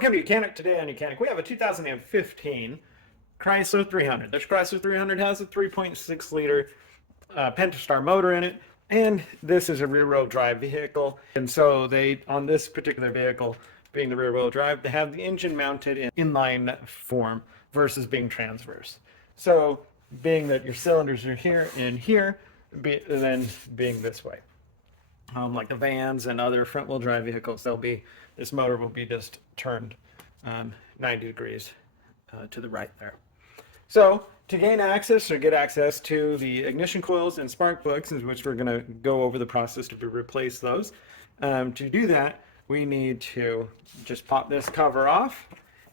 Welcome to Mechanic. Today on Mechanic, we have a 2015 Chrysler 300. This Chrysler 300 has a 3.6 liter Pentastar motor in it, and this is a rear-wheel drive vehicle. And so they, on this particular vehicle, being the rear-wheel drive, they have the engine mounted in inline form versus being transverse. So being that your cylinders are here and here, then being this way. Like the vans and other front-wheel drive vehicles, this motor will be just turned 90 degrees to the right there. So to gain access or get access to the ignition coils and spark plugs, in which we're going to go over the process to replace those, to do that, we need to just pop this cover off,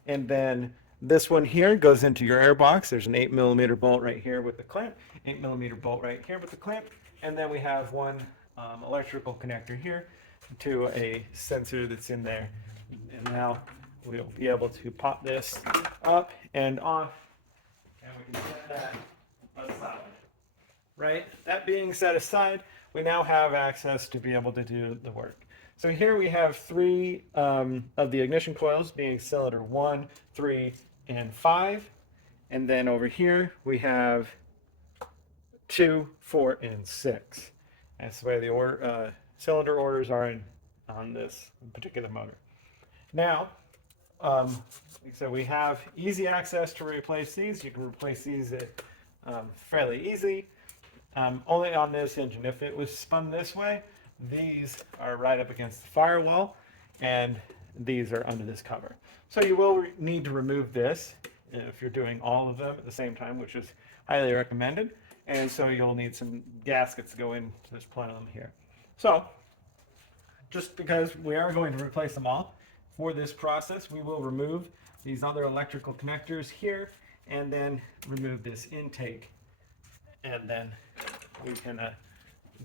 and then this one here goes into your air box. There's an 8mm bolt right here with the clamp, 8mm bolt right here with the clamp, and then we have one electrical connector here to a sensor that's in there. And now we'll be able to pop this up and off, and we can set that aside. Right? That being set aside, we now have access to be able to do the work. So here we have three of the ignition coils, being cylinder 1, 3, and 5. And then over here we have 2, 4, and 6. That's the way the cylinder orders are on this particular motor. Now, so we have easy access to replace these. You can replace these fairly easy. Only on this engine. If it was spun this way, these are right up against the firewall, and these are under this cover. So you will need to remove this if you're doing all of them at the same time, which is highly recommended. And so you'll need some gaskets to go into this plenum here. So just because we are going to replace them all, for this process, we will remove these other electrical connectors here, and then remove this intake. And then we can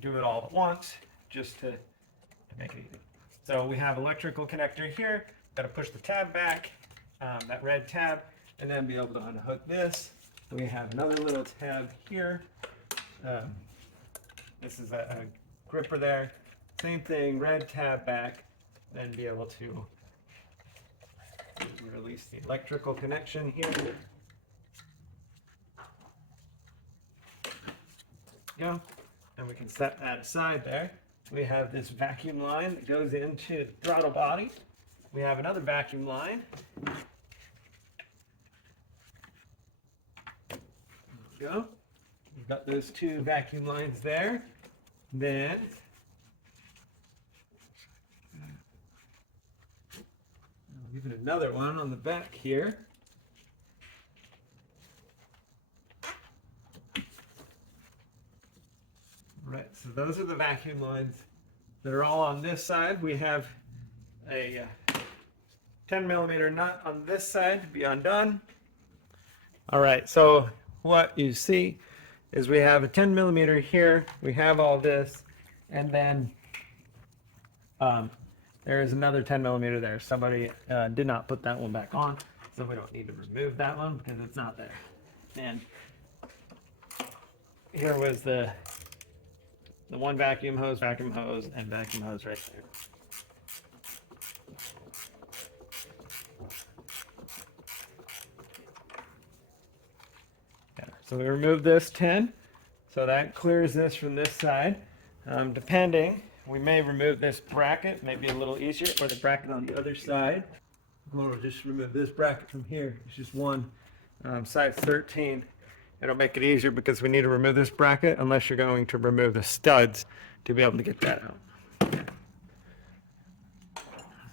do it all at once, just to make it easy. So we have electrical connector here. Got to push the tab back, that red tab, and then be able to unhook this. We have another little tab here. This is a gripper there. Same thing, red tab back, then be able to release the electrical connection here. Go, and we can set that aside there. We have this vacuum line that goes into the throttle body. We have another vacuum line. There we go. We've got those two vacuum lines there. Then even another one on the back here. Right, so those are the vacuum lines that are all on this side. We have a 10mm nut on this side to be undone. All right, so what you see is we have a 10mm here. We have all this, and then there is another 10mm there. Somebody did not put that one back on, so we don't need to remove that one because it's not there. And here was the one vacuum hose, and vacuum hose right there. Yeah, so we remove this 10, so that clears this from this side. Depending, we may remove this bracket, maybe a little easier, or the bracket on the other side. We'll just remove this bracket from here. It's just one size 13. It'll make it easier because we need to remove this bracket unless you're going to remove the studs to be able to get that out.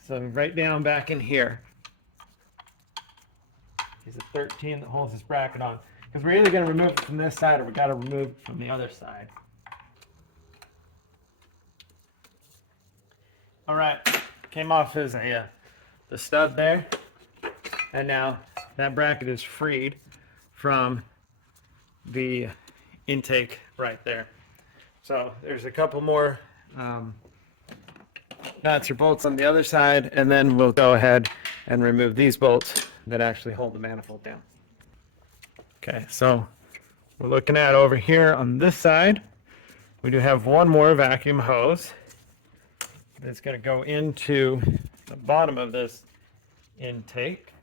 So right down back in here is a 13 that holds this bracket on. Because we're either going to remove it from this side or we got to remove it from the other side. All right, came off as the stud there, and now that bracket is freed from the intake right there. So there's a couple more nuts or bolts on the other side, and then we'll go ahead and remove these bolts that actually hold the manifold down. Okay, so we're looking at over here on this side, we do have one more vacuum hose that's going to go into the bottom of this intake.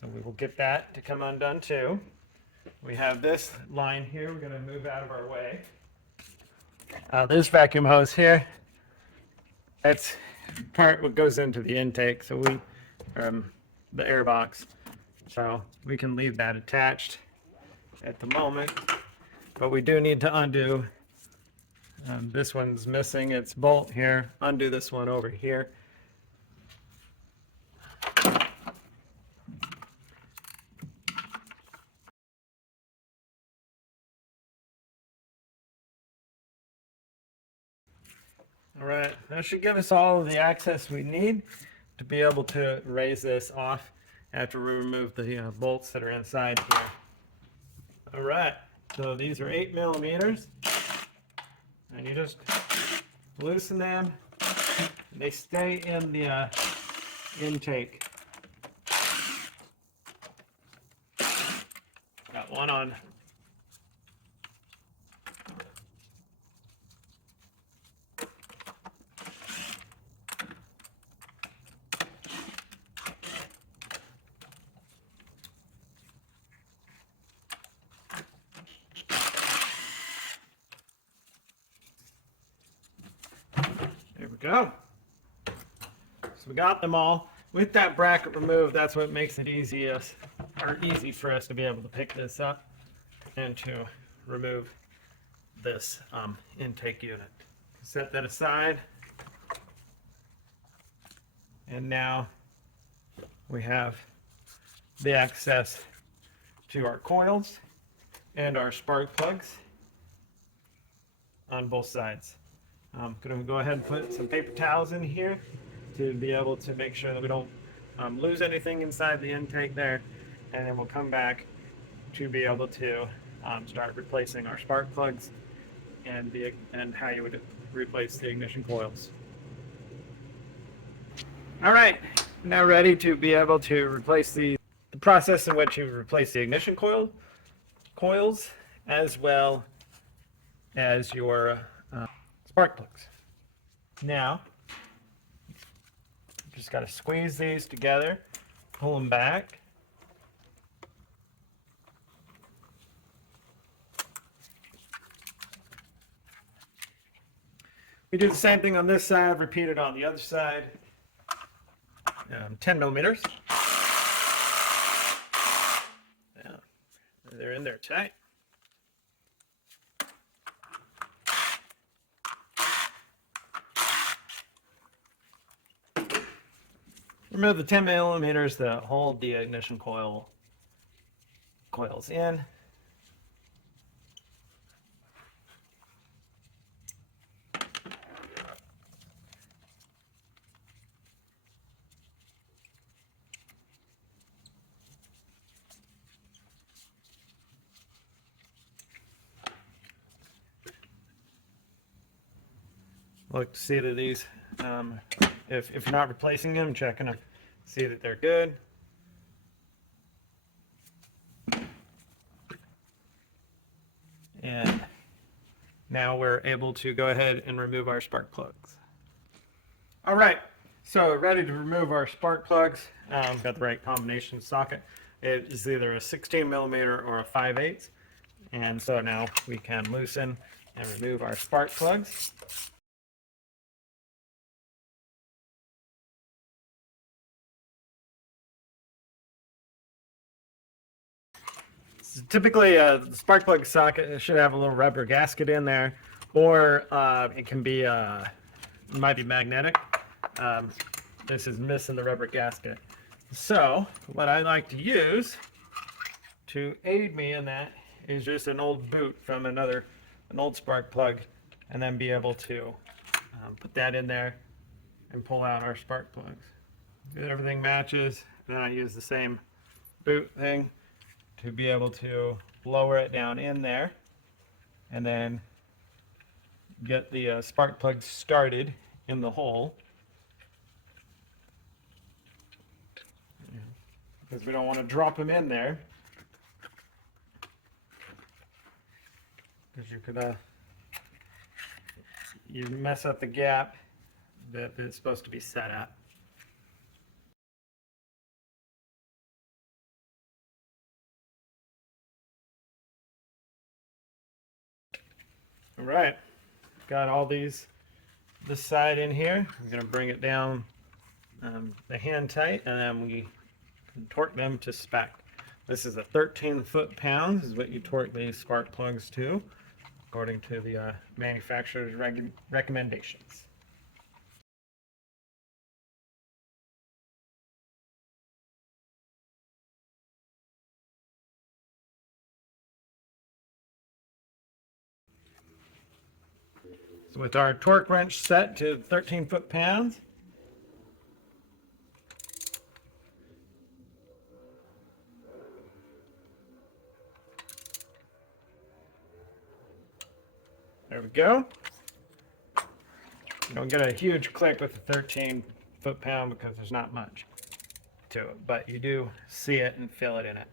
So we will get that to come undone too. We have this line here we're going to move out of our way. This vacuum hose here, that's part what goes into the intake, so the air box. So we can leave that attached at the moment, but we do need to undo. This one's missing its bolt here. Undo this one over here. All right, that should give us all of the access we need to be able to raise this off after we remove the bolts that are inside here. All right, so these are 8 millimeters, and you just loosen them. They stay in the intake. Got one on. There we go. So we got them all. With that bracket removed, that's what makes it easy for us to be able to pick this up and to remove this intake unit. Set that aside. And now we have the access to our coils and our spark plugs on both sides. I'm going to go ahead and put some paper towels in here to be able to make sure that we don't lose anything inside the intake there, and then we'll come back to be able to start replacing our spark plugs and how you would replace the ignition coils. All right, now ready to be able to replace the process in which you replace the ignition coils as well as your spark plugs. Now, just got to squeeze these together, pull them back. We do the same thing on this side, repeat it on the other side. 10 millimeters. Yeah, they're in there tight. Remove the 10 millimeters that hold the ignition coils in. Look to see that these, if you're not replacing them, checking them, see that they're good. And now we're able to go ahead and remove our spark plugs. All right, so ready to remove our spark plugs. Got the right combination socket. It is either a 16 millimeter or a 5/8. And so now we can loosen and remove our spark plugs. So typically, the spark plug socket should have a little rubber gasket in there, or it can be, it might be magnetic. This is missing the rubber gasket. So what I like to use to aid me in that is just an old boot from an old spark plug, and then be able to put that in there and pull out our spark plugs. Everything matches. Then I use the same boot thing to be able to lower it down in there, and then get the spark plug started in the hole, because we don't want to drop them in there, because you could you mess up the gap that it's supposed to be set at. All right, got all this side in here. I'm going to bring it down the hand tight, and then we can torque them to spec. This is a 13 foot-pounds is what you torque these spark plugs to, according to the manufacturer's recommendations. So with our torque wrench set to 13 foot-pounds, there we go. You don't get a huge click with the 13 foot-pound because there's not much to it, but you do see it and feel it in it.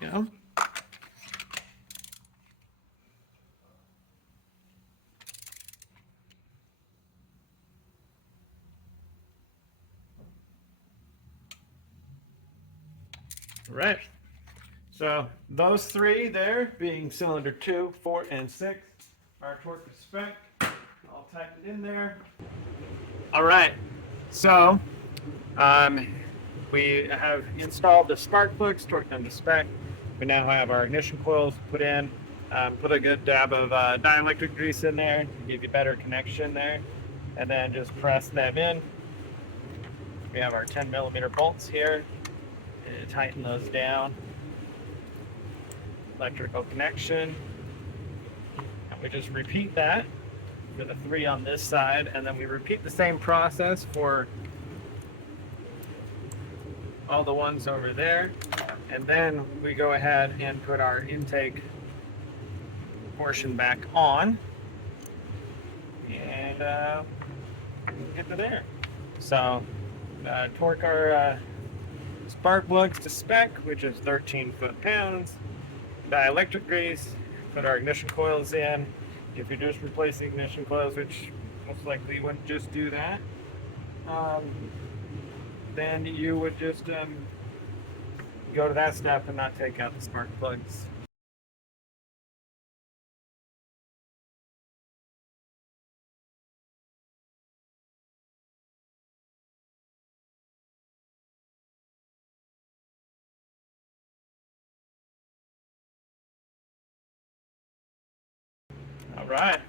There we go. Right. So those three there, being cylinder 2, 4, and 6, are torque to spec. All tightened in there. All right. So we have installed the spark plugs, torqued them to spec. We now have our ignition coils put in. Put a good dab of dielectric grease in there to give you better connection there, and then just press them in. We have our 10mm bolts here. Tighten those down. Electrical connection. And we just repeat that for the 3 on this side, and then we repeat the same process for all the ones over there. And then we go ahead and put our intake portion back on, and get to there. So torque our spark plugs to spec, which is 13 foot-pounds. Dielectric grease, put our ignition coils in. If you're just replacing ignition coils, which most likely you wouldn't just do that, then you would just go to that step and not take out the spark plugs. All right,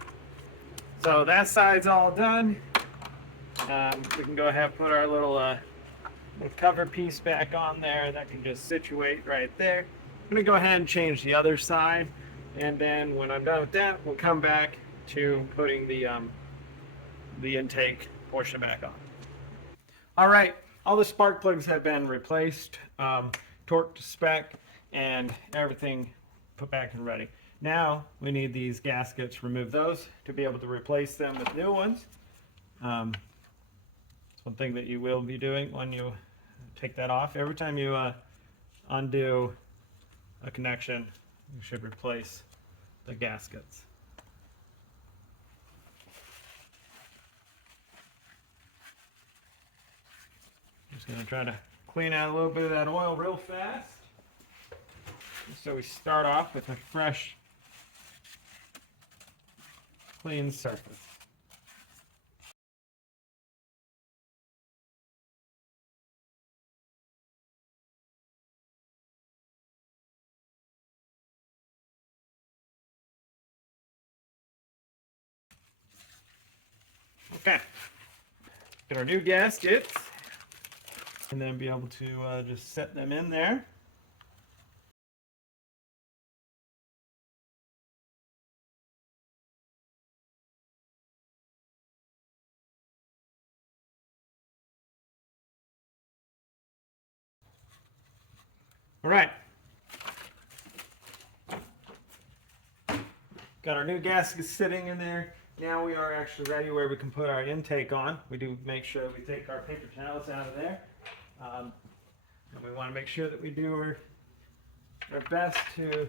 so that side's all done. We can go ahead and put our little cover piece back on there. That can just situate right there. I'm gonna go ahead and change the other side, and then when I'm done with that, we'll come back to putting the intake portion back on. All right, all the spark plugs have been replaced, torqued to spec, and everything put back and ready. Now we need these gaskets, remove those to be able to replace them with new ones. It's one thing that you will be doing when you take that off. Every time you undo a connection, you should replace the gaskets. Just going to try to clean out a little bit of that oil real fast. So we start off with a fresh, clean surface. Okay, get our new gaskets, and then be able to just set them in there. All right, got our new gaskets sitting in there. Now we are actually ready where we can put our intake on. We do make sure we take our paper towels out of there. And we want to make sure that we do our best to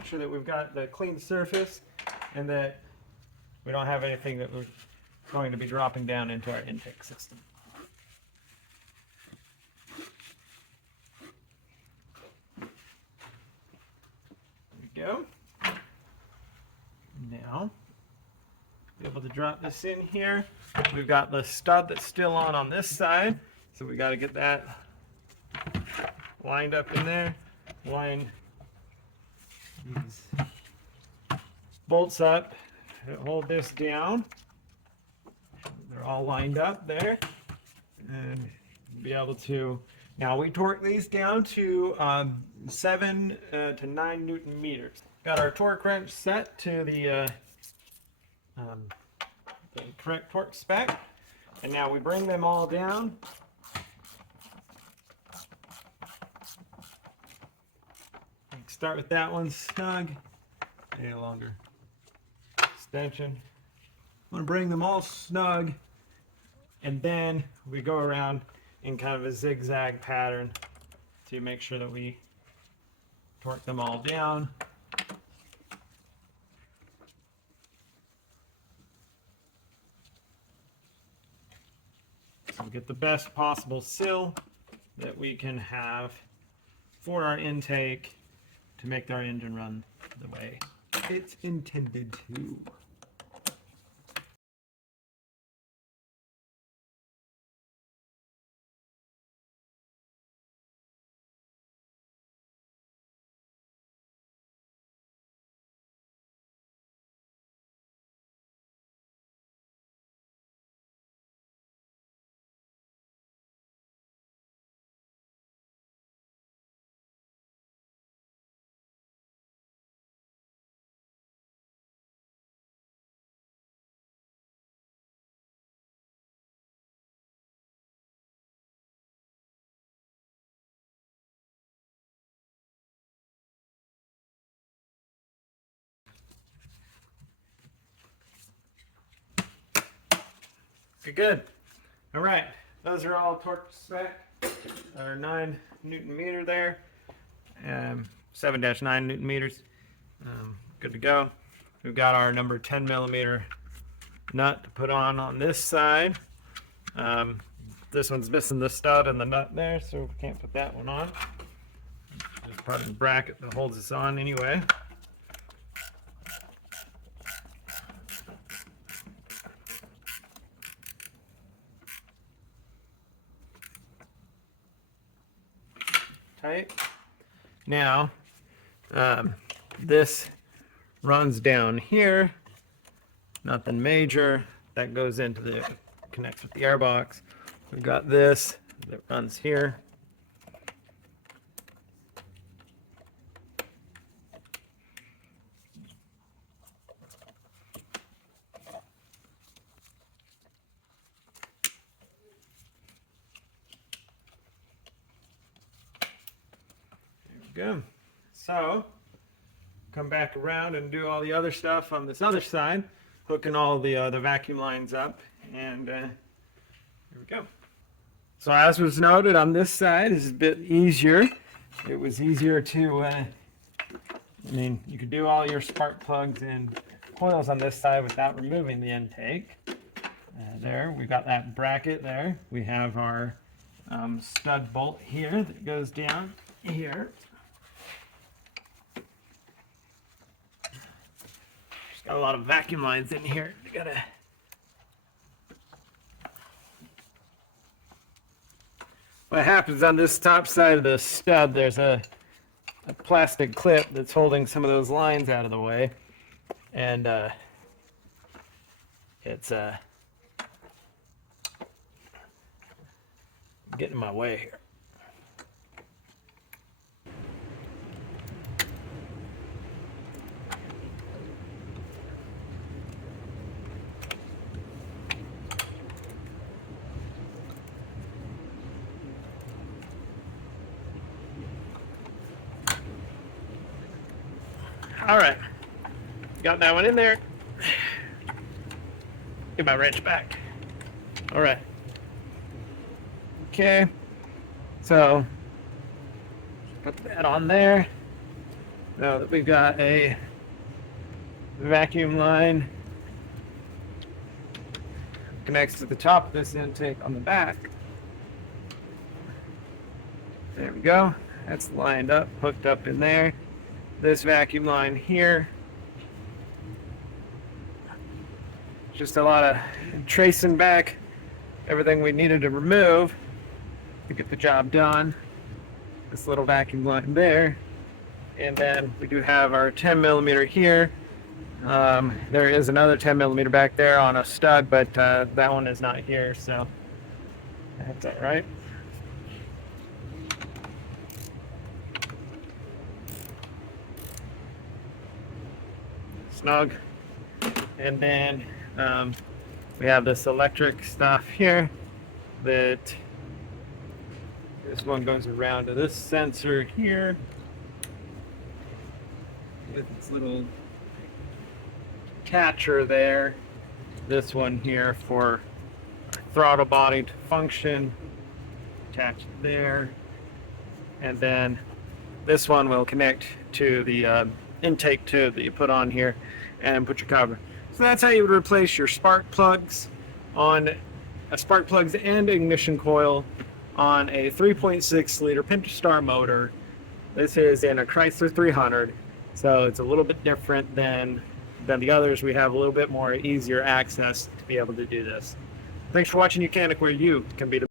Make sure that we've got the clean surface and that we don't have anything that we're going to be dropping down into our intake system. There we go. Now, be able to drop this in here. We've got the stud that's still on this side, so we got to get that lined up in there. Line these bolts up, hold this down. They're all lined up there, and be able to. Now we torque these down to 7 to 9 Newton meters. Got our torque wrench set to the correct torque spec, and now we bring them all down. Start with that one snug, a longer extension. I'm going to bring them all snug, and then we go around in kind of a zigzag pattern to make sure that we torque them all down. So we get the best possible sill that we can have for our intake to make our engine run the way it's intended to. Okay, good. All right, those are all torque spec. Our 9 Newton meter there, 7-9 Newton meters. Good to go. We've got our number 10 millimeter nut to put on this side. This one's missing the stud and the nut there, so we can't put that one on. Just part of the bracket that holds this on anyway. Tight. Now, this runs down here, nothing major. That goes into the, connects with the airbox. We've got this that runs here. Go. So, come back around and do all the other stuff on this other side, hooking all the vacuum lines up, and here we go. So as was noted on this side, is a bit easier. It was easier to, I mean, you could do all your spark plugs and coils on this side without removing the intake. There, we've got that bracket there. We have our stud bolt here that goes down here. Got a lot of vacuum lines in here. You gotta. What happens on this top side of the stud, there's a plastic clip that's holding some of those lines out of the way, and it's getting in my way here. All right, got that one in there. Get my wrench back. All right. Okay, so put that on there. Now that we've got a vacuum line connects to the top of this intake on the back. There we go. That's lined up, hooked up in there. This vacuum line here. Just a lot of tracing back everything we needed to remove to get the job done. This little vacuum line there. And then we do have our 10 millimeter here. There is another 10 millimeter back there on a stud, but that one is not here, so that's all right. Snug. And then we have this electric stuff here that this one goes around to this sensor here with its little catcher there. This one here for throttle body to function, attached there. And then this one will connect to the intake tube that you put on here and put your cover. So that's how you would replace your spark plugs and ignition coil on a 3.6 liter Pentastar motor. This is in a Chrysler 300, so it's a little bit different than the others. We have a little bit more easier access to be able to do this. Thanks for watching Mechanic, where you can be the